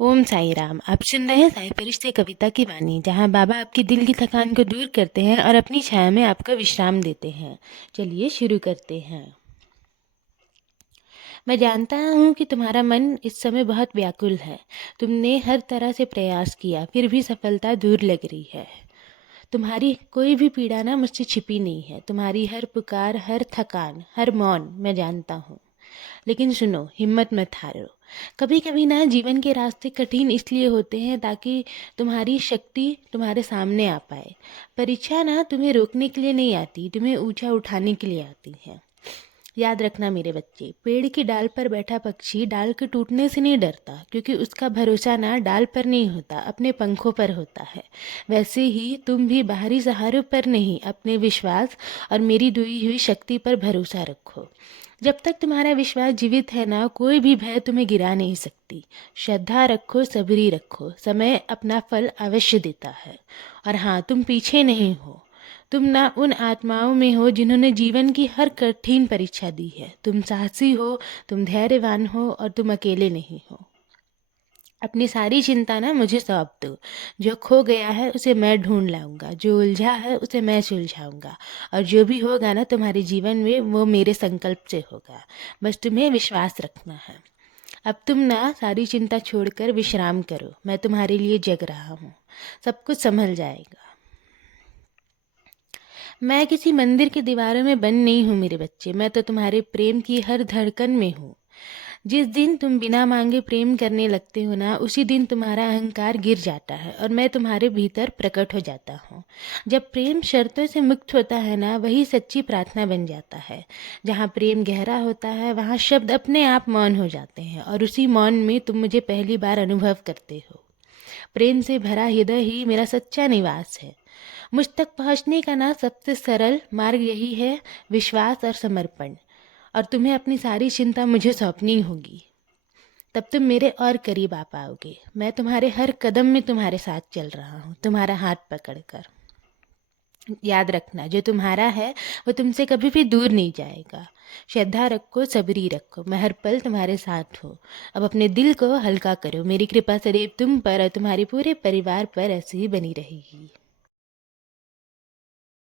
ओम साई राम। आप सुन रहे हैं साई फरिश्ते कविता की वाणी, जहाँ बाबा आपकी दिल की थकान को दूर करते हैं और अपनी छाया में आपका विश्राम देते हैं। चलिए शुरू करते हैं। मैं जानता हूँ कि तुम्हारा मन इस समय बहुत व्याकुल है। तुमने हर तरह से प्रयास किया, फिर भी सफलता दूर लग रही है। तुम्हारी कोई भी पीड़ा ना मुझसे छिपी नहीं है। तुम्हारी हर पुकार, हर थकान, हर मौन मैं जानता हूँ। लेकिन सुनो, हिम्मत मत हारो। कभी कभी ना जीवन के रास्ते कठिन इसलिए होते हैं ताकि तुम्हारी शक्ति तुम्हारे सामने आ पाए। परीक्षा ना तुम्हें रोकने के लिए नहीं आती, तुम्हें ऊंचा उठाने के लिए आती है। याद रखना मेरे बच्चे, पेड़ की डाल पर बैठा पक्षी डाल के टूटने से नहीं डरता, क्योंकि उसका भरोसा ना डाल पर नहीं होता, अपने पंखों पर होता है। वैसे ही तुम भी बाहरी सहारों पर नहीं, अपने विश्वास और मेरी दी हुई शक्ति पर भरोसा रखो। जब तक तुम्हारा विश्वास जीवित है ना, कोई भी भय तुम्हें गिरा नहीं सकती। श्रद्धा रखो, सबरी रखो, समय अपना फल अवश्य देता है। और हाँ, तुम पीछे नहीं हो। तुम ना उन आत्माओं में हो जिन्होंने जीवन की हर कठिन परीक्षा दी है। तुम साहसी हो, तुम धैर्यवान हो, और तुम अकेले नहीं हो। अपनी सारी चिंता ना मुझे सौंप दो। जो खो गया है उसे मैं ढूंढ लाऊंगा, जो उलझा है उसे मैं सुलझाऊंगा, और जो भी होगा ना तुम्हारे जीवन में वो मेरे संकल्प से होगा। बस तुम्हें विश्वास रखना है। अब तुम ना सारी चिंता छोड़कर विश्राम करो। मैं तुम्हारे लिए जग रहा हूँ। सब कुछ संभल जाएगा। मैं किसी मंदिर की दीवारों में बंद नहीं हूँ मेरे बच्चे, मैं तो तुम्हारे प्रेम की हर धड़कन में हूँ। जिस दिन तुम बिना मांगे प्रेम करने लगते हो ना, उसी दिन तुम्हारा अहंकार गिर जाता है और मैं तुम्हारे भीतर प्रकट हो जाता हूँ। जब प्रेम शर्तों से मुक्त होता है ना, वही सच्ची प्रार्थना बन जाता है। जहाँ प्रेम गहरा होता है वहाँ शब्द अपने आप मौन हो जाते हैं, और उसी मौन में तुम मुझे पहली बार अनुभव करते हो। प्रेम से भरा हृदय ही मेरा सच्चा निवास है। मुझ तक पहुंचने का ना सबसे सरल मार्ग यही है, विश्वास और समर्पण। और तुम्हें अपनी सारी चिंता मुझे सौंपनी होगी। तब तुम मेरे और करीब आ पाओगे। मैं तुम्हारे हर कदम में तुम्हारे साथ चल रहा हूँ, तुम्हारा हाथ पकड़कर। याद रखना, जो तुम्हारा है वो तुमसे कभी भी दूर नहीं जाएगा। श्रद्धा रखो, सबरी रखो, मैं हर पल तुम्हारे साथ हूँ। अब अपने दिल को हल्का करो। मेरी कृपा सदैव तुम पर और तुम्हारे पूरे परिवार पर ऐसे ही बनी रहेगी।